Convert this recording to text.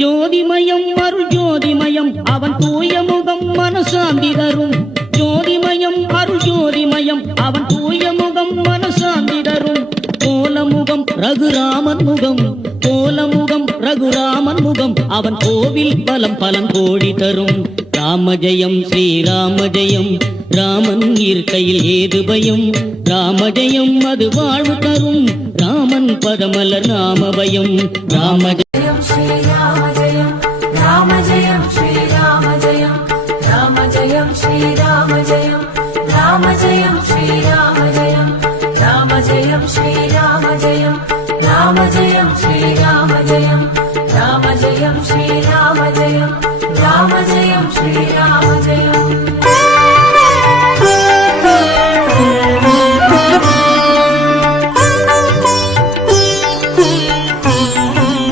ஜோதிமயம் அருள் ஜோதிமயம் அவன் தூய முகம் மனசாந்தி தரும். ஜோதிமயம் அருள் ஜோதிமயம் அவன் தூய முகம் மனசாந்தி தரும். கோலமுகம் ரகுராமன் முகம், கோலமுகம் ரகுராமன் முகம், அவன் கோவில் பலம் பலன் கோடி தரும். ராம ஜெயம் ஸ்ரீராம ஜெயம், ராமன் இருக்கையில் ஏது பயம். ராம ஜெயம் அது வாழ்வு தரும், ராமன் பதமலர் நாம பயம். ராம ஜெயம் ஸ்ரீராம ஜெயம், ராம ஜெயம் ஸ்ரீராம ஜெயம், ராம ஜெயம் ஸ்ரீராம ஜெயம், ராம ஜெயம் ஸ்ரீராம ஜெயம், ராம ஜெயம் ஸ்ரீராம ஜெயம், ராம ஜெயம் ஸ்ரீராம ஜெயம், ராம ஜெயம் ஸ்ரீராம ஜெயம், ராம ஜெயம் ஸ்ரீராம ஜெயம்.